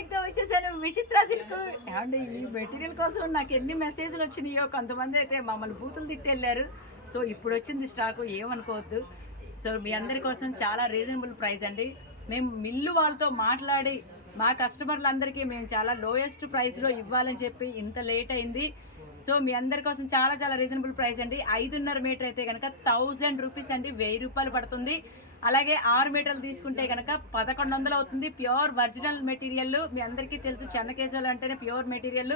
Topic తో వచ్చేసాను. విచిత్ర సిల్క్ ఏమండి, ఈ మెటీరియల్ కోసం నాకు ఎన్ని మెసేజ్లు వచ్చినాయో. కొంతమంది అయితే మమ్మల్ని బూతులు తిట్టెళ్ళారు. సో ఇప్పుడు వచ్చింది స్టాకు, ఏమనుకోవద్దు. సో మీ అందరి కోసం చాలా రీజనబుల్ ప్రైస్ అండి. మేము మిల్లు వాళ్ళతో మాట్లాడి మా కస్టమర్లందరికీ మేము చాలా లోయెస్ట్ ప్రైస్లో ఇవ్వాలని చెప్పి ఇంత లేట్ అయింది. సో మీ అందరి కోసం చాలా చాలా రీజనబుల్ ప్రైస్ అండి. 5.5 మీటర్ అయితే కనుక 1000 రూపీస్ అండి, 1000 రూపాయలు పడుతుంది. అలాగే 6 మీటర్లు తీసుకుంటే కనుక 1100 అవుతుంది. Pure original material. మీ అందరికీ తెలుసు చెన్నకేశవులు అంటేనే ప్యూర్ మెటీరియల్.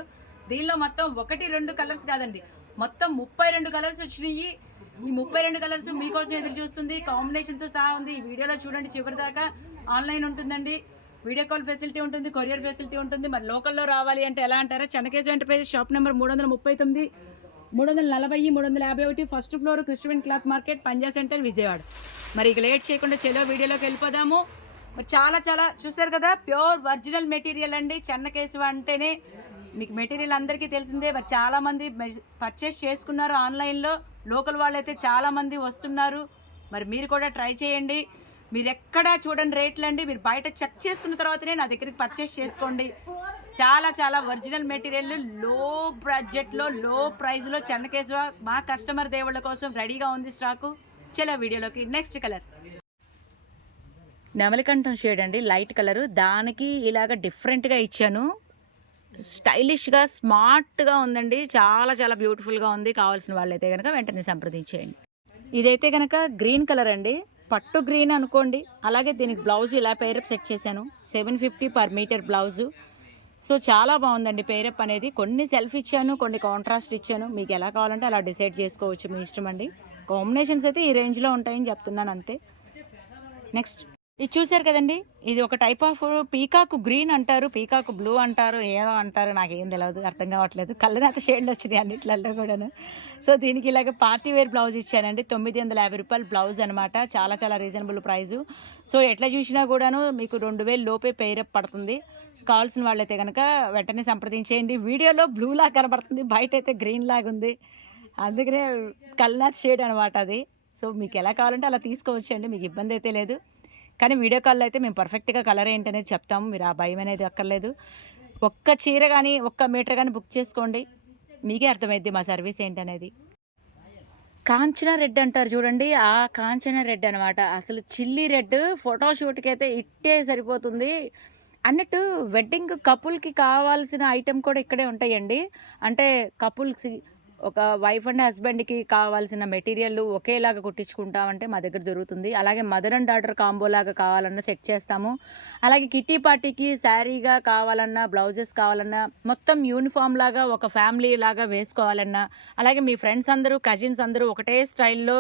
దీనిలో మొత్తం 1-2 కలర్స్ కాదండి, మొత్తం 32 కలర్స్ వచ్చినాయి. ఈ 32 కలర్స్ మీకోసం ఎదురు చూస్తుంది, కాంబినేషన్తో సహా ఉంది. ఈ వీడియోలో చూడండి చివరి దాకా. ఆన్లైన్ ఉంటుందండి, వీడియో కాల్ ఫెసిలిటీ ఉంటుంది, కొరియర్ ఫెసిలిటీ ఉంటుంది. మరి లోకల్లో రావాలి అంటే ఎలా అంటారా? Chennakesava enterprises shop number 339, 340, 351, first floor, Christian cloth market, Panja centre, Vijayawada. మరి ఇక లేట్ చేయకుండా చెలో వీడియోలోకి వెళ్ళిపోదాము. మరి చాలా చాలా చూసారు కదా, ప్యూర్ ఒరిజినల్ మెటీరియల్ అండి. చెన్నకేశవ అంటేనే మీకు మెటీరియల్ అందరికీ తెలిసిందే. మరి చాలామంది పర్చేస్ చేసుకున్నారు ఆన్లైన్లో. లోకల్ వాళ్ళైతే చాలామంది వస్తున్నారు. మరి మీరు కూడా ట్రై చేయండి. మీరు ఎక్కడా చూడండి రేట్లు అండి. మీరు బయట చెక్ చేసుకున్న తర్వాతనే నా దగ్గరికి పర్చేస్ చేసుకోండి. చాలా చాలా ఒరిజినల్ మెటీరియల్, లో బడ్జెట్లో, లో ప్రైస్లో చెన్నకేశవ మా కస్టమర్ దేవుళ్ళ కోసం రెడీగా ఉంది స్టాకు. చలో వీడియోలోకి. నెక్స్ట్ కలర్ నెమలికంఠం షేడ్ అండి, లైట్ కలరు. దానికి ఇలాగ డిఫరెంట్గా ఇచ్చాను. స్టైలిష్గా, స్మార్ట్గా ఉందండి. చాలా చాలా బ్యూటిఫుల్గా ఉంది. కావాల్సిన వాళ్ళైతే కనుక వెంటనే సంప్రదించేయండి. ఇదైతే కనుక గ్రీన్ కలర్ అండి, పట్టు గ్రీన్ అనుకోండి. అలాగే దీనికి బ్లౌజ్ ఇలా పేరప్ సెట్ చేశాను. 750 పర్ మీటర్ బ్లౌజు. సో చాలా బాగుందండి పేరప్ అనేది. కొన్ని సెల్ఫ్ ఇచ్చాను, కొన్ని కాంట్రాస్ట్ ఇచ్చాను. మీకు ఎలా కావాలంటే అలా డిసైడ్ చేసుకోవచ్చు, మీ ఇష్టం అండి. కాంబినేషన్స్ అయితే ఈ రేంజ్లో ఉంటాయని చెప్తున్నాను అంతే. నెక్స్ట్ ఇది చూసారు కదండి, ఇది ఒక టైప్ ఆఫ్ పీకాక్ గ్రీన్ అంటారు, పీకాక్ బ్లూ అంటారు, ఏదో అంటారు, నాకేం తెలియదు, అర్థం కావట్లేదు. కళ్ళనాత షేడ్లు వచ్చినాయి అన్నిట్లలో కూడాను. సో దీనికి ఇలాగ పార్టీ వేర్ బ్లౌజ్ ఇచ్చానండి. 950 రూపాయలు బ్లౌజ్ అనమాట. చాలా చాలా రీజనబుల్ ప్రైజు. సో ఎట్లా చూసినా కూడాను మీకు 2000 లోపే పేరప్ పడుతుంది. కావాల్సిన వాళ్ళైతే కనుక వెంటనే సంప్రదించేయండి. వీడియోలో బ్లూ లాగా కనబడుతుంది, బయట అయితే గ్రీన్ లాగా ఉంది. అందుకనే కళ్ళనాథ్ షేడ్ అనమాట అది. సో మీకు ఎలా కావాలంటే అలా తీసుకోవచ్చండి, మీకు ఇబ్బంది అయితే లేదు. కానీ వీడియో కాల్లో అయితే మేము పర్ఫెక్ట్గా కలర్ ఏంటనేది చెప్తాము. మీరు ఆ భయం అనేది అక్కర్లేదు. ఒక్క చీర కానీ ఒక్క మీటర్ కానీ బుక్ చేసుకోండి, మీకే అర్థమైద్ది మా సర్వీస్ ఏంటనేది. కాంచన రెడ్ అంటారు చూడండి, ఆ కాంచన రెడ్ అనమాట. అసలు చిల్లీ రెడ్ ఫోటోషూట్కి అయితే ఇట్టే సరిపోతుంది అన్నట్టు. వెడ్డింగ్ కపుల్కి కావాల్సిన ఐటెం కూడా ఇక్కడే ఉంటాయండి. అంటే కపుల్స్, ఒక వైఫ్ అండ్ హస్బెండ్కి కావాల్సిన మెటీరియల్ ఒకేలాగా కుట్టించుకుంటామంటే మా దగ్గర దొరుకుతుంది. అలాగే మదర్ అండ్ డాటర్ కాంబోలాగా కావాలన్నా సెట్ చేస్తాము. అలాగే కిట్టి పార్టీకి శారీగా కావాలన్నా, బ్లౌజెస్ కావాలన్నా, మొత్తం యూనిఫామ్ లాగా ఒక ఫ్యామిలీ లాగా వేసుకోవాలన్నా, అలాగే మీ ఫ్రెండ్స్ అందరూ, కజిన్స్ అందరూ ఒకటే స్టైల్లో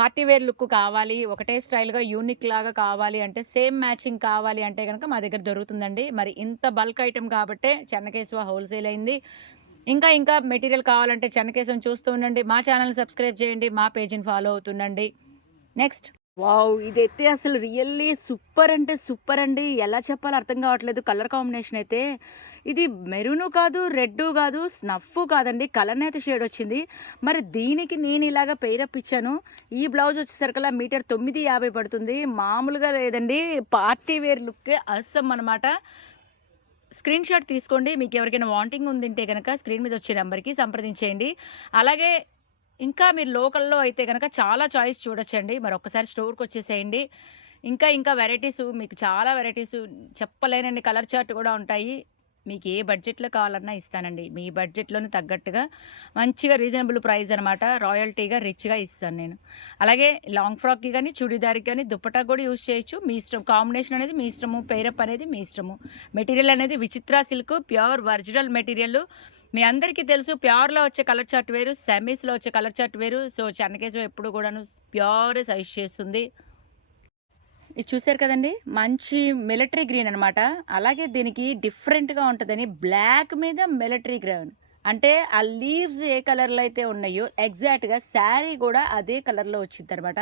పార్టీ వేర్ లుక్ కావాలి, ఒకటే స్టైల్గా యూనిక్ లాగా కావాలి అంటే, సేమ్ మ్యాచింగ్ కావాలి అంటే కనుక మా దగ్గర దొరుకుతుందండి. మరి ఇంత బల్క్ ఐటెం కాబట్టే చెన్నకేశవ హోల్సేల్ అయింది. ఇంకా ఇంకా మెటీరియల్ కావాలంటే చెన్నకేశవం చూస్తూ ఉండండి. మా ఛానల్ని సబ్స్క్రైబ్ చేయండి, మా పేజీని ఫాలో అవుతుండండి. నెక్స్ట్ వావ్, ఇదైతే అసలు రియల్లీ సూపర్ అంటే సూపర్ అండి. ఎలా చెప్పాలో అర్థం కావట్లేదు. కలర్ కాంబినేషన్ అయితే ఇది మెరూను కాదు, రెడ్ కాదు, స్నఫ్ కాదండి, కలర్నైతే షేడ్ వచ్చింది. మరి దీనికి నేను ఇలాగ పేరప్ ఇచ్చాను. ఈ బ్లౌజ్ వచ్చేసరికల్లా మీటర్ 950 పడుతుంది. మామూలుగా లేదండి, పార్టీ వేర్ లుక్ అస్సం అనమాట. స్క్రీన్ షాట్ తీసుకోండి. మీకు ఎవరికైనా వాంటింగ్ ఉందంటే కనుక స్క్రీన్ మీద వచ్చే నెంబర్కి సంప్రదించేయండి. అలాగే ఇంకా మీరు లోకల్లో అయితే కనుక చాలా చాయిస్ చూడొచ్చండి. మరి ఒక్కసారి స్టోర్కి వచ్చేసేయండి. ఇంకా ఇంకా వెరైటీసు, మీకు చాలా వెరైటీసు, చెప్పలేనండి కలర్ చార్ట్ కూడా ఉంటాయి. మీకు ఏ బడ్జెట్లో కావాలన్నా ఇస్తానండి. మీ బడ్జెట్లోనే తగ్గట్టుగా మంచిగా రీజనబుల్ ప్రైస్ అనమాట. రాయల్టీగా రిచ్గా ఇస్తాను నేను. అలాగే లాంగ్ ఫ్రాక్కి కానీ, చుడీదార్కి కానీ, దుప్పటా కూడా యూజ్ చేయొచ్చు. మీ ఇష్టం, కాంబినేషన్ అనేది మీ ఇష్టము, పేరప్ అనేది మీ ఇష్టము. మెటీరియల్ అనేది విచిత్ర సిల్క్, ప్యూర్ ఒరిజినల్ మెటీరియల్. మీ అందరికీ తెలుసు, ప్యూర్లో వచ్చే కలర్ చార్ట్ వేరు, సెమీస్లో వచ్చే కలర్ చార్ట్ వేరు. సో చెన్నకేశవ ఎప్పుడు కూడాను ప్యూర్ సజెస్ట్ చేస్తుంది. ఇది చూసారు కదండి, మంచి మిలిటరీ గ్రీన్ అనమాట. అలాగే దీనికి డిఫరెంట్గా ఉంటుందని బ్లాక్ మీద మిలిటరీ గ్రీన్ అంటే ఆ లీవ్స్ ఏ కలర్‌లో అయితే ఉన్నాయో ఎగ్జాక్ట్‌గా శారీ కూడా అదే కలర్‌లో వచ్చిద్దనమాట.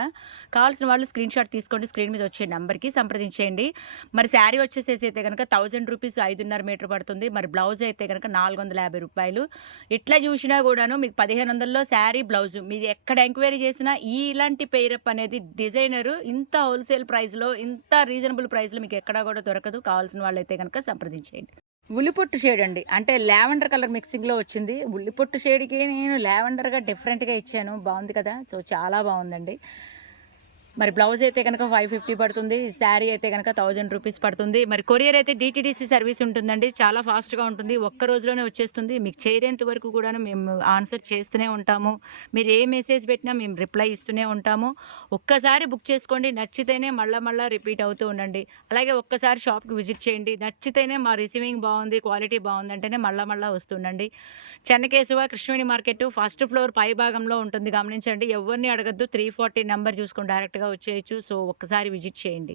కావాల్సిన వాళ్ళు స్క్రీన్ షాట్ తీసుకోండి. స్క్రీన్ మీద వచ్చే నంబర్‌కి సంప్రదించేయండి. మరి శారీ వచ్చేసేసి అయితే గనక రూ. 1000 5.5 మీటర్ పడుతుంది. మరి బ్లౌజ్ అయితే గనక రూ. 450. ఎట్లా చూసినా కూడాను మీకు 1500లో శారీ, బ్లౌజు. మీరు ఎక్కడ ఎంక్వైరీ చేసినా ఇలాంటి పెయిరప్ అనేది డిజైనరు ఇంత హోల్‌సేల్ ప్రైస్‌లో, ఇంత రీజనబుల్ ప్రైస్‌లో మీకు ఎక్కడా కూడా దొరకదు. కావాల్సిన వాళ్ళైతే గనక సంప్రదించేయండి. ఉల్లిపొట్టు షేడ్ అండి. అంటే లావెండర్ కలర్ మిక్సింగ్‌లో వచ్చింది. ఉల్లిపొట్టు షేడ్‌కి నేను లావెండర్‌గా డిఫరెంట్‌గా ఇచ్చాను. బావుంది కదా! సో, చాలా బావుందండి. మరి బ్లౌజ్ అయితే గనక 550 పడుతుంది. శారీ అయితే గనక రూ. 1000 పడుతుంది. మరి కొరియర్ అయితే డీటీడీసీ సర్వీస్ ఉంటుందండి. చాలా ఫాస్ట్‌గా ఉంటుంది. ఒక్క రోజులోనే వచ్చేస్తుంది. మీకు చేరేంత వరకు కూడాను మేము ఆన్సర్ చేస్తూనే ఉంటాము. మీరు ఏ మెసేజ్ పెట్టినా మేము రిప్లై ఇస్తూనే ఉంటాము. ఒక్కసారి బుక్ చేసుకోండి. నచ్చితేనే మళ్ళా మళ్ళా రిపీట్ అవుతూ ఉండండి. అలాగే ఒక్కసారి షాప్‌కి విజిట్ చేయండి. నచ్చితేనే మా రిసీవింగ్ బావుంది, క్వాలిటీ బావుందంటేనే మళ్ళా మళ్ళా వస్తుండండి. Chennakesava Krishnaveni market first floor పై భాగంలో ఉంటుంది. గమనించండి. ఎవరిని అడగద్దు. 340 నంబర్ చూసుకొని డైరెక్ట్‌గా వచ్చేయచ్చు. సో, ఒక్కసారి విజిట్ చేయండి.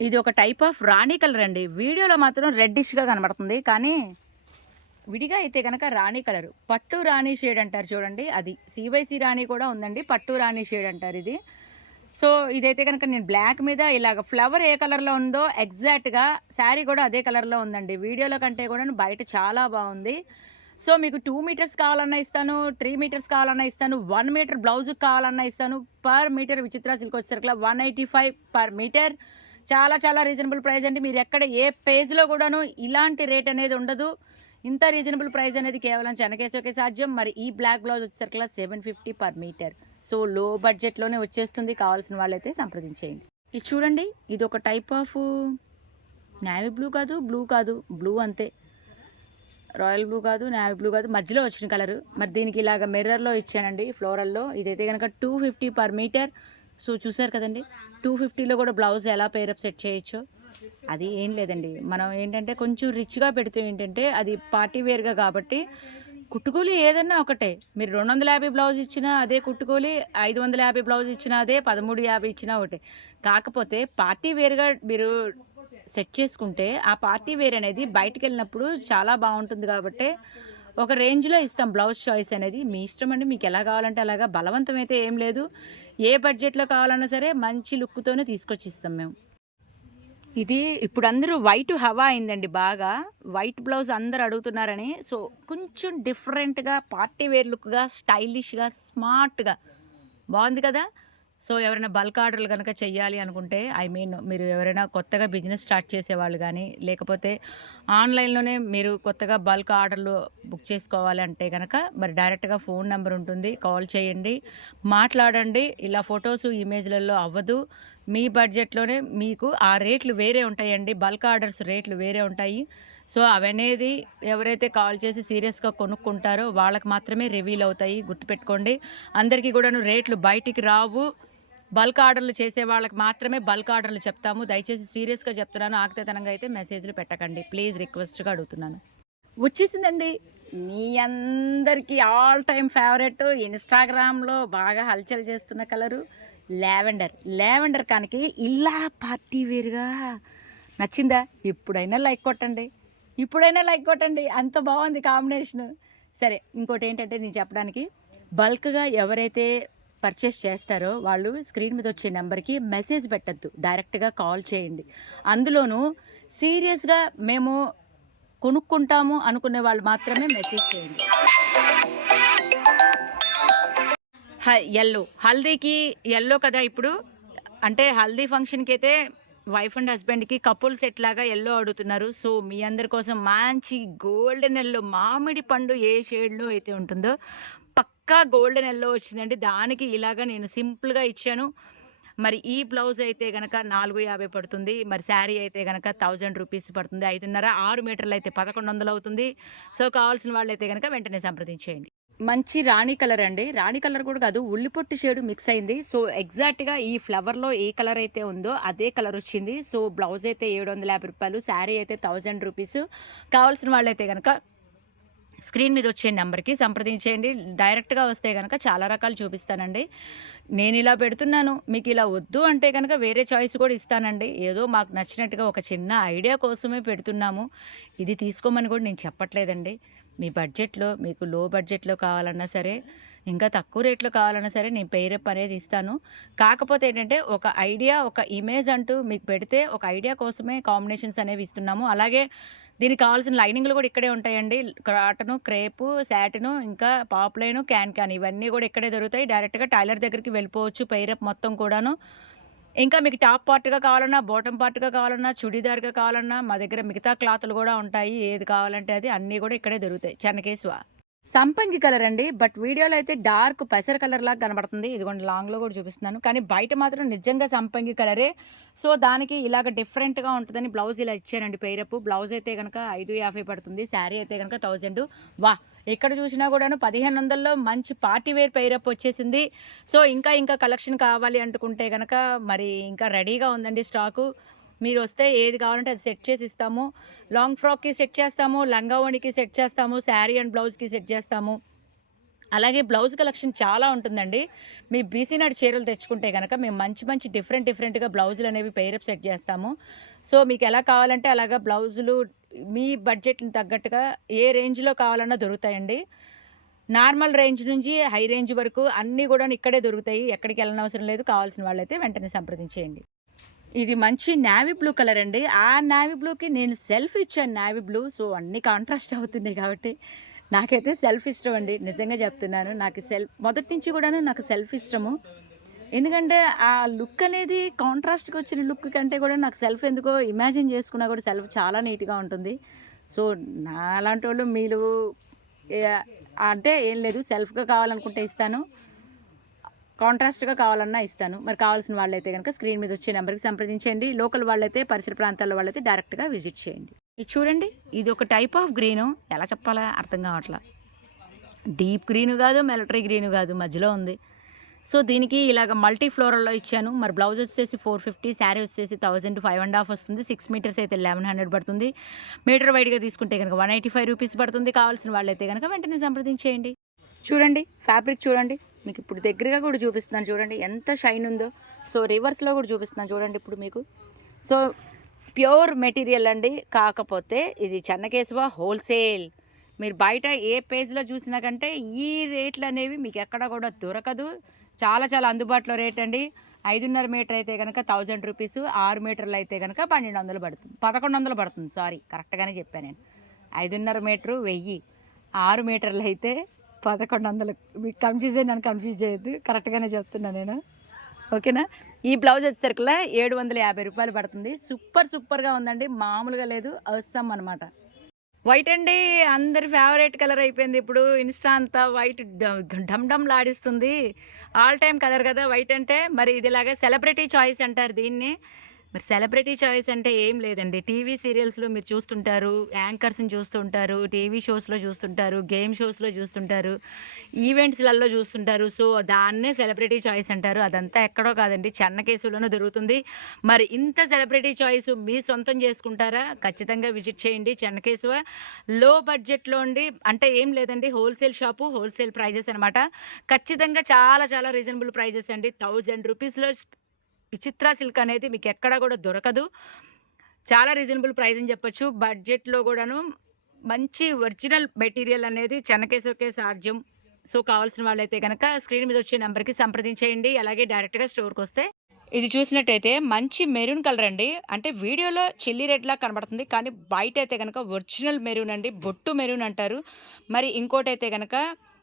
ఇది ఒక టైప్ ఆఫ్ రాణి కలర్ అండి. వీడియోలో మాత్రం రెడ్డిష్‌గా కనబడుతుంది. కానీ విడిగా అయితే గనక రాణి కలరు. పట్టు రాణి షేడ్ అంటారు చూడండి అది. సీ రాణి కూడా ఉందండి. పట్టు రాణి షేడ్ అంటారు ఇది. సో, ఇదైతే గనక నేను బ్లాక్ మీద ఇలాగ ఫ్లవర్ ఏ కలర్‌లో ఉందో ఎగ్జాక్ట్‌గా శారీ కూడా అదే కలర్‌లో ఉందండి. వీడియోలో కంటే కూడాను బయట చాలా బావుంది. సో, మీకు 2 మీటర్స్ కావాలన్నా ఇస్తాను, 3 మీటర్స్ కావాలన్నా ఇస్తాను, 1 మీటర్ బ్లౌజ్‌కి కావాలన్నా ఇస్తాను. పర్ మీటర్ విచిత్ర సిల్క్ వచ్చేసరికి 185 పర్ మీటర్. చాలా చాలా రీజనబుల్ ప్రైస్ అండి. మీరెక్కడ ఏ పేజ్‌లో కూడాను ఇలాంటి రేట్ అనేది ఉండదు. ఇంత రీజనబుల్ ప్రైస్ అనేది కేవలం చెన్నకేశవకే సాధ్యం. మరి ఈ బ్లాక్ బ్లౌజ్ వచ్చేసరికి 750 పర్ మీటర్. సో, లో బడ్జెట్‌లోనే వచ్చేస్తుంది. కావాల్సిన వాళ్ళైతే సంప్రదించేయండి. ఇది చూడండి. ఇదొక టైప్ ఆఫ్ నేవీ బ్లూ కాదు, బ్లూ కాదు, బ్లూ అంతే. రాయల్ బ్లూ కాదు, నేవీ బ్లూ కాదు, మధ్యలో వచ్చిన కలరు. మరి దీనికి ఇలాగ మిర్రర్‌లో ఇచ్చానండి ఫ్లోరల్‌లో. ఇదైతే గనక 250 పర్ మీటర్. సో, చూసారు కదండీ! 250లో కూడా బ్లౌజ్ ఎలా పేరప్ సెట్ చేయొచ్చో. అది ఏం లేదండి. మనం ఏంటంటే కొంచెం రిచ్‌గా పెడితే ఏంటంటే అది పార్టీ వేర్‌గా కాబట్టి కుట్టుకూలి ఏదన్నా ఒకటే. మీరు 250 బ్లౌజ్ ఇచ్చినా అదే కుట్టుకూలి, 550 బ్లౌజ్ ఇచ్చినా అదే, 1350 ఇచ్చినా ఒకటే. కాకపోతే పార్టీ వేర్‌గా మీరు సెట్ చేసుకుంటే ఆ పార్టీ వేర్ అనేది బయటికెళ్ళినప్పుడు చాలా బావుంటుంది కాబట్టే ఒక రేంజ్‌లో ఇస్తాం బ్లౌజ్ చాయిస్ అనేది. మీ ఇష్టం అండి. మీకు ఎలా కావాలంటే అలాగా. బలవంతం అయితే ఏం లేదు. ఏ బడ్జెట్‌లో కావాలన్నా సరే మంచి లుక్‌తోనే తీసుకొచ్చి ఇస్తాం మేము. ఇది ఇప్పుడు అందరూ వైట్ హవా అయిందండి బాగా. వైట్ బ్లౌజ్ అందరూ అడుగుతున్నారని. సో, కొంచెం డిఫరెంట్‌గా పార్టీ వేర్ లుక్‌గా, స్టైలిష్‌గా, స్మార్ట్‌గా బావుంది కదా! సో, ఎవరైనా బల్క్ ఆర్డర్‌లు గనక చెయ్యాలి అనుకుంటే మీరు ఎవరైనా కొత్తగా బిజినెస్ స్టార్ట్ చేసేవాళ్ళు గానీ, లేకపోతే ఆన్‌లైన్‌లోనే మీరు కొత్తగా బల్క్ ఆర్డర్‌లు బుక్ చేసుకోవాలి అంటే గనక మరి డైరెక్ట్‌గా ఫోన్ నంబర్ ఉంటుంది. కాల్ చేయండి. మాట్లాడండి. ఇలా ఫోటోసు, ఇమేజ్‌లలో అవ్వదు. మీ బడ్జెట్‌లోనే మీకు ఆ రేట్లు వేరే ఉంటాయండి. బల్క్ ఆర్డర్స్ రేట్లు వేరే ఉంటాయి. సో, అవనేది ఎవరైతే కాల్ చేసి సీరియస్‌గా కొనుక్కుంటారో వాళ్ళకి మాత్రమే రివీల్ అవుతాయి. గుర్తుపెట్టుకోండి. అందరికీ కూడాను రేట్లు బయటికి రావు. బల్క్ ఆర్డర్‌లు చేసే వాళ్ళకి మాత్రమే బల్క్ ఆర్డర్‌లు చెప్తాము. దయచేసి సీరియస్‌గా చెప్తున్నాను. ఆకతాయితనంగా అయితే మెసేజ్‌లు పెట్టకండి. ప్లీజ్ రిక్వెస్ట్‌గా అడుగుతున్నాను. వచ్చేసిందండి. మీ అందరికీ ఆల్ టైమ్ ఫేవరెట్ ఇన్‌స్టాగ్రామ్‌లో బాగా హల్చల్ చేస్తున్న కలరు లావెండర్. లావెండర్ కానికి ఇలా పార్టీ వేర్‌గా నచ్చిందా? ఇప్పుడైనా లైక్ కొట్టండి. ఇప్పుడైనా లైక్ కొట్టండి. అంత బావుంది కాంబినేషను. సరే ఇంకోటేంటంటే నేను చెప్పడానికి బల్క్‌గా ఎవరైతే పర్చేస్ చేస్తారో వాళ్ళు స్క్రీన్ మీద వచ్చే నెంబర్‌కి మెసేజ్ పెట్టొద్దు. డైరెక్ట్‌గా కాల్ చేయండి. అందులోనూ సీరియస్‌గా మేము కొనుక్కుంటాము అనుకునే వాళ్ళు మాత్రమే మెసేజ్ చేయండి. యెల్లో. హల్దీకి యెల్లో కదా ఇప్పుడు. అంటే హల్దీ ఫంక్షన్‌కైతే వైఫ్ అండ్ హస్బెండ్‌కి కపుల్ సెట్ లాగా యెల్లో అడుగుతున్నారు. సో, మీ అందరి కోసం మంచి గోల్డెన్ యెల్లో మామిడి పండు ఏ షేడ్‌లో అయితే ఉంటుందో పక్కా గోల్డెన్ యెల్లో వచ్చిందండి. దానికి ఇలాగ నేను సింపుల్‌గా ఇచ్చాను. మరి ఈ బ్లౌజ్ అయితే గనక 450 పడుతుంది. మరి శారీ అయితే గనక రూ. 1000 పడుతుంది. 5.5 6 మీటర్లు అయితే 1100 అవుతుంది. సో, కావాల్సిన వాళ్ళైతే గనక వెంటనే సంప్రదించేయండి. మంచి రాణి కలర్ అండి. రాణి కలర్ కూడా కాదు. ఉల్లిపొట్టు షేడ్ మిక్స్ అయింది. సో, ఎగ్జాక్ట్‌గా ఈ ఫ్లవర్‌లో ఏ కలర్ అయితే ఉందో అదే కలర్ వచ్చింది. సో, బ్లౌజ్ అయితే రూ. 750, శారీ అయితే రూ. 1000. కావాల్సిన వాళ్ళైతే గనక స్క్రీన్ మీద వచ్చే నెంబర్‌కి సంప్రదించేయండి. డైరెక్ట్‌గా వస్తే గనక చాలా రకాలు చూపిస్తానండి. నేనిలా పెడుతున్నాను. మీకిలా వద్దు అంటే గనక వేరే చాయిస్ కూడా ఇస్తానండి. ఏదో మాకు నచ్చినట్టుగా ఒక చిన్న ఐడియా కోసమే పెడుతున్నాము. ఇది తీసుకోమని కూడా నేను చెప్పట్లేదండి. మీ బడ్జెట్‌లో మీకు లో బడ్జెట్‌లో కావాలన్నా సరే, ఇంకా తక్కువ రేట్‌లో కావాలన్నా సరే నేను పెయిరప్ అనేది ఇస్తాను. కాకపోతే ఏంటంటే ఒక ఐడియా, ఒక ఇమేజ్ అంటూ మీకు పెడితే ఒక ఐడియా కోసమే కాంబినేషన్స్ అనేవి ఇస్తున్నాము. అలాగే దీనికి కావాల్సిన లైనింగ్‌లు కూడా ఇక్కడే ఉంటాయండి. కాటను, క్రేపు, సాటిను, ఇంకా పాప్లైను, క్యాన్ ఇవన్నీ కూడా ఇక్కడే దొరుకుతాయి. డైరెక్ట్‌గా టైలర్ దగ్గరికి వెళ్ళిపోవచ్చు పెయిరప్ మొత్తం కూడాను. ఇంకా మీకు టాప్ పార్ట్‌గా కావాలన్నా, బాటమ్ పార్ట్‌గా కావాలన్నా, చుడీదార్‌గా కావాలన్నా మా దగ్గర మిగతా క్లాతులు గూడా ఉంటాయి. ఏది కావాలంటే అది అన్నీ గూడా ఇక్కడే దొరుకుతాయి. చెన్నకేశవ. సంపంగి కలర్ అండి. బట్ వీడియోలో అయితే డార్క్ పెసర కలర్‌లాగా కనబడుతుంది. ఇదిగోండి లాంగ్‌లో గూడా చూపిస్తున్నాను. కానీ బయట మాత్రం నిజంగా సంపంగి కలరే. సో, దానికి ఇలాగ డిఫరెంట్‌గా ఉంటదని బ్లౌజ్ ఇలా ఇచ్చానండి పెయిరప్. బ్లౌజ్ అయితే గనక 550 పడుతుంది. శారీ అయితే గనక 1000. వాహ్! ఎక్కడ చూసినా కూడాను 1500లో మంచి పార్టీ వేర్ పెయిరప్ వచ్చేసింది. సో, ఇంకా కలెక్షన్ కావాలి అనుకుంటే గనక మరి ఇంకా రెడీగా ఉందండి స్టాకు. మీరొస్తే ఏది కావాలంటే అది సెట్ చేసి ఇస్తాము. లాంగ్ ఫ్రాక్‌కి సెట్ చేస్తాము. లంగా ఓణికి సెట్ చేస్తాము. శారీ అండ్ బ్లౌజ్‌కి సెట్ చేస్తాము. అలాగే బ్లౌజ్ కలెక్షన్ చాలా ఉంటుందండి. మీ బీసీ నాట్ చీరలు తెచ్చుకుంటే గనక మేము మంచి డిఫరెంట్‌గా బ్లౌజులనేవి పెయిరప్ సెట్ చేస్తాము. సో, మీకెలా కావాలంటే అలాగా బ్లౌజులు మీ బడ్జెట్‌ని తగ్గట్టుగా ఏ రేంజ్‌లో కావాలన్నా దొరుకుతాయండి. నార్మల్ రేంజ్ నుంచి హై రేంజ్ వరకు అన్నీ గూడాను ఇక్కడే దొరుకుతాయి. ఎక్కడికెళ్ళనవసరం లేదు. కావాల్సిన వాళ్ళైతే వెంటనే సంప్రదించేయండి. ఇది మంచి నేవీ బ్లూ కలర్ అండి. ఆ నేవీ బ్లూకి నేను సెల్ఫ్ ఇచ్చాను నేవీ బ్లూ. సో, అన్నీ కాంట్రాస్ట్ అవుతున్నాయి కాబట్టి నాకైతే సెల్ఫ్ ఇష్టం అండి. నిజంగా చెప్తున్నాను. నాకు మొదటి నుంచి కూడాను నాకు సెల్ఫ్ ఇష్టము. ఎందుకంటే ఆ లుక్ అనేది కాంట్రాస్ట్‌గా వచ్చిన లుక్ కంటే కూడా నాకు సెల్ఫ్ ఎందుకో ఇమాజిన్ చేసుకున్నా కూడా సెల్ఫ్ చాలా నీట్‌గా ఉంటుంది. సో, నాలాంటోళ్ళు మీరు యాహ్! అంటే ఏం లేదు సెల్ఫ్‌గా కావాలనుకుంటే ఇస్తాను. కాంట్రాస్ట్‌గా కావాలన్నా ఇస్తాను. మరి కావాల్సిన వాళ్ళైతే గనక స్క్రీన్ మీద వచ్చే నెంబర్‌కి సంప్రదించండి. లోకల్ వాళ్ళైతే పరిసర ప్రాంతాల వాళ్ళైతే డైరెక్ట్‌గా విజిట్ చేయండి. ఇది చూడండి. ఇది ఒక టైప్ ఆఫ్ గ్రీను. ఎలా చెప్పాలా అర్థం కావట్లా. డీప్ గ్రీను కాదు, మిలిటరీ గ్రీను కాదు మధ్యలో ఉంది. సో, దీనికి ఇలాగ మల్టీ ఫ్లోరల్‌లో ఇచ్చాను. మరి బ్లౌజ్ వచ్చేసి 450, శారీ వచ్చేసి 1000 5½ వస్తుంది. 6 మీటర్స్ అయితే 1100 పడుతుంది. మీటర్ వైడ్‌గా తీసుకుంటే గనక 185 రూపీస్ పడుతుంది. కావాల్సిన వాళ్ళైతే గనక వెంటనే సంప్రదించేయండి. చూడండి ఫ్యాబ్రిక్ చూడండి. మీకు ఇప్పుడు దగ్గరగా కూడా చూపిస్తున్నాను చూడండి ఎంత షైన్ ఉందో. సో, రివర్స్‌లో కూడా చూపిస్తున్నాను చూడండి ఇప్పుడు మీకు. సో, ప్యూర్ మెటీరియల్ అండి. కాకపోతే ఇది చెన్నకేశవ హోల్‌సేల్. మీరు బయట ఏ పేజ్‌లో చూసినా కంటే ఈ రేట్లనేవి మీకు ఎక్కడ కూడా దొరకదు. చాలా అందుబాటులో రేట్ అండి. 5.5 మీటర్ అయితే గనక 1000 రూపీస్. 6 మీటర్లు అయితే గనక 1200 పడుతుంది. 1100 పడుతుంది. సారీ కరెక్ట్‌గానే చెప్పాను నేను. 5.5 మీటరు 1000. 6 మీటర్లు అయితే 1100. మీకు నన్ను కన్‌ఫ్యూజ్ చేయొద్దు. కరెక్ట్‌గానే చెప్తున్నా నేను. ఓకేనా? ఈ బ్లౌజ్ వచ్చేసరికల్లా రూ. 750 పడుతుంది. సూపర్‌గా ఉందండి. మామూలుగా లేదు. అవసరం అనమాట. వైట్ అండి అందరి ఫేవరెట్ కలర్ అయిపోయింది ఇప్పుడు. ఇన్‌స్టా అంతా వైట్ ఢమ్ లాడిస్తుంది. ఆల్ టైమ్ కలర్ కదా వైట్ అంటే. మరి ఇదిలాగా సెలబ్రిటీ చాయిస్ అంటారు దీన్ని. మరి సెలబ్రిటీ చాయిస్ అంటే ఏం లేదండి. టీవీ సీరియల్స్‌లో మీరు చూస్తుంటారు. యాంకర్స్‌ని చూస్తుంటారు. టీవీ షోస్‌లో చూస్తుంటారు. గేమ్ షోస్‌లో చూస్తుంటారు. ఈవెంట్స్‌లలో చూస్తుంటారు. సో, దాన్నే సెలబ్రిటీ చాయిస్ అంటారు. అదంతా ఎక్కడో కాదండి. చెన్నకేశవలోనే దొరుకుతుంది. మరి ఇంత సెలబ్రిటీ చాయిస్ మీ సొంతం చేసుకుంటారా? ఖచ్చితంగా విజిట్ చేయండి చెన్నకేశవ. లో బడ్జెట్‌లో అండి. అంటే ఏం లేదండి. Wholesale shop. హోల్‌సేల్ ప్రైజెస్ అనమాట. ఖచ్చితంగా చాలా రీజనబుల్ ప్రైజెస్ అండి. 1000 రూపీస్‌లో విచిత్ర సిల్క్ అనేది మీకు ఎక్కడ కూడా దొరకదు. చాలా రీజనబుల్ ప్రైస్ అని చెప్పొచ్చు. బడ్జెట్‌లో కూడాను మంచి ఒరిజినల్ మెటీరియల్ అనేది చెన్నకేశవకే సాధ్యం. సో, కావాల్సిన వాళ్ళైతే గనక స్క్రీన్ మీద వచ్చే నంబర్‌కి సంప్రదించేయండి. అలాగే డైరెక్ట్‌గా స్టోర్‌కొస్తే ఇది చూసినట్టయితే మంచి మెరూన్ కలర్ అండి. అంటే వీడియోలో చిల్లీ రెడ్‌లా కనబడుతుంది. కానీ బయటైతే గనక ఒరిజినల్ మెరూన్ అండి. బొట్టు మెరూన్ అంటారు. మరి ఇంకోటైతే గనక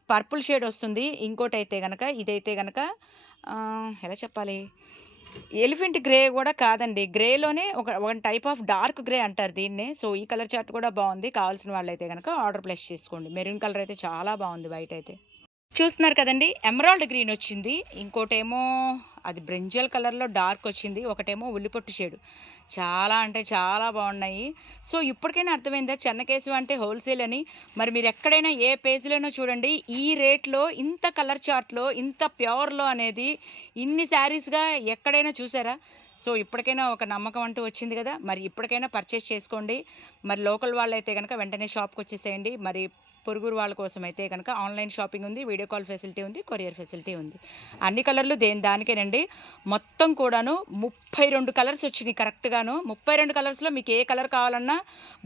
పర్పుల్ షేడ్ వస్తుంది. ఇంకోటైతే గనక ఇదైతే గనక ఎలా చెప్పాలి? ఎలిఫెంట్ గ్రే గూడా కాదండి. గ్రేలోనే one type of dark grey అంటారు దీన్నే. సో, ఈ కలర్ చార్ట్ కూడా బావుంది. కావాల్సిన వాళ్ళైతే గనక ఆర్డర్ ప్లేస్ చేసుకోండి. మెరూన్ కలర్ అయితే చాలా బావుంది వైటయితే. చూస్తున్నారు కదండీ! ఎమరాల్డ్ గ్రీన్ వచ్చింది. ఇంకోటేమో అది బ్రింజల్ కలర్‌లో డార్క్ వచ్చింది. ఒకటేమో ఉల్లిపొట్టు షేడు. చాలా అంటే చాలా బాగున్నాయి. సో, ఇప్పటికైనా అర్థమైందా చెన్నకేశవ అంటే హోల్‌సేల్ అని. మరి మీరెక్కడైనా ఏ పేజ్‌లోనో చూడండి. ఈ రేట్‌లో ఇంత కలర్ చార్ట్‌లో ఇంత ప్యూర్‌లో అనేది ఇన్ని శారీస్‌గా ఎక్కడైనా చూసారా? సో, ఇప్పటికైనా ఒక నమ్మకం అంటూ వచ్చింది గదా! మరి ఇప్పటికైనా పర్చేస్ చేసుకోండి. మరి లోకల్ వాళ్ళైతే గనక వెంటనే షాప్‌కొచ్చేసేయండి. మరి పొరుగురు వాళ్ళ కోసం అయితే కనుక ఆన్లైన్ షాపింగ్ ఉంది, వీడియో కాల్ ఫెసిలిటీ ఉంది, కొరియర్ ఫెసిలిటీ ఉంది. అన్ని కలర్లు దానికేనండి. మొత్తం కూడాను 32 కలర్స్ వచ్చినాయి కరెక్ట్గాను. 32 కలర్స్లో మీకు ఏ కలర్ కావాలన్నా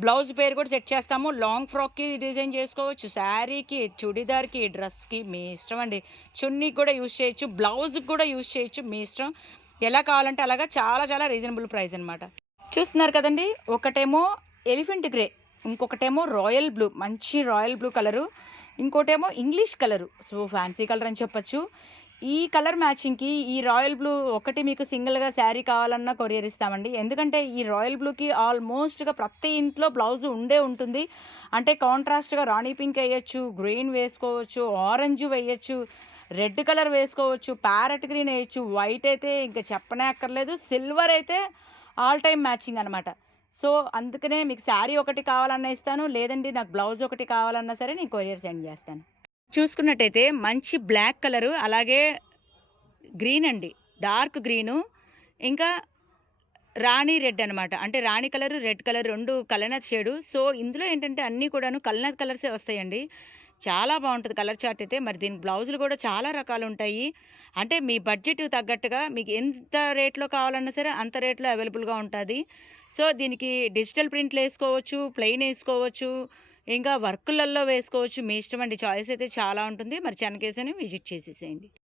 బ్లౌజ్ పేరు కూడా సెట్ చేస్తాము. లాంగ్ ఫ్రాక్కి డిజైన్ చేసుకోవచ్చు, శారీకి, చుడిదార్కి, డ్రెస్కి మీ ఇష్టం అండి. చున్నీకి కూడా యూజ్ చేయొచ్చు, బ్లౌజ్కి కూడా యూజ్ చేయొచ్చు, మీ ఇష్టం. ఎలా కావాలంటే అలాగా చాలా చాలా రీజనబుల్ ప్రైస్ అనమాట. చూస్తున్నారు కదండి, ఒకటేమో ఎలిఫెంట్ గ్రే, ఇంకొకటేమో రాయల్ బ్లూ, మంచి రాయల్ బ్లూ కలరు, ఇంకోటేమో English colour, so fancy colour అని చెప్పచ్చు. ఈ కలర్ మ్యాచింగ్కి ఈ రాయల్ బ్లూ ఒకటి మీకు సింగిల్గా శారీ కావాలన్నా కొరియర్ ఇస్తామండి. ఎందుకంటే ఈ రాయల్ బ్లూకి ఆల్మోస్ట్గా ప్రతి ఇంట్లో బ్లౌజ్ ఉంటుంది. అంటే కాంట్రాస్ట్గా రాణి పింక్ వేయచ్చు, గ్రీన్ వేసుకోవచ్చు, ఆరెంజ్ వేయచ్చు, రెడ్ కలర్ వేసుకోవచ్చు, ప్యారెట్ గ్రీన్ వేయచ్చు, వైట్ అయితే ఇంకా చెప్పనే అక్కర్లేదు, సిల్వర్ అయితే ఆల్ టైమ్ మ్యాచింగ్ అనమాట. సో అందుకనే మీకు శారీ ఒకటి కావాలన్నా ఇస్తాను, లేదండి నాకు బ్లౌజ్ ఒకటి కావాలన్నా సరే నేను కొరియర్ సెండ్ చేస్తాను. చూసుకున్నట్టయితే మంచి బ్లాక్ కలరు, అలాగే గ్రీన్ అండి, డార్క్ గ్రీను, ఇంకా రాణి రెడ్ అనమాట. అంటే రాణి కలరు, రెడ్ కలర్ రెండు కలనత్ షేడు. సో ఇందులో ఏంటంటే అన్నీ కూడాను కలనత్ కలర్సే వస్తాయండి. చాలా బాగుంటుంది కలర్ చార్ట్ అయితే. మరి దీనికి బ్లౌజులు కూడా చాలా రకాలు ఉంటాయి. అంటే మీ బడ్జెట్ తగ్గట్టుగా మీకు ఎంత రేట్లో కావాలన్నా సరే అంత రేట్లో అవైలబుల్గా ఉంటుంది. సో దీనికి డిజిటల్ ప్రింట్లు వేసుకోవచ్చు, ప్లెయిన్ వేసుకోవచ్చు, ఇంకా వర్కులలో వేసుకోవచ్చు, మీ ఇష్టం అండి. చాయిస్ అయితే చాలా ఉంటుంది. మరి చెన్నకేశవని విజిట్ చేసేసేయండి.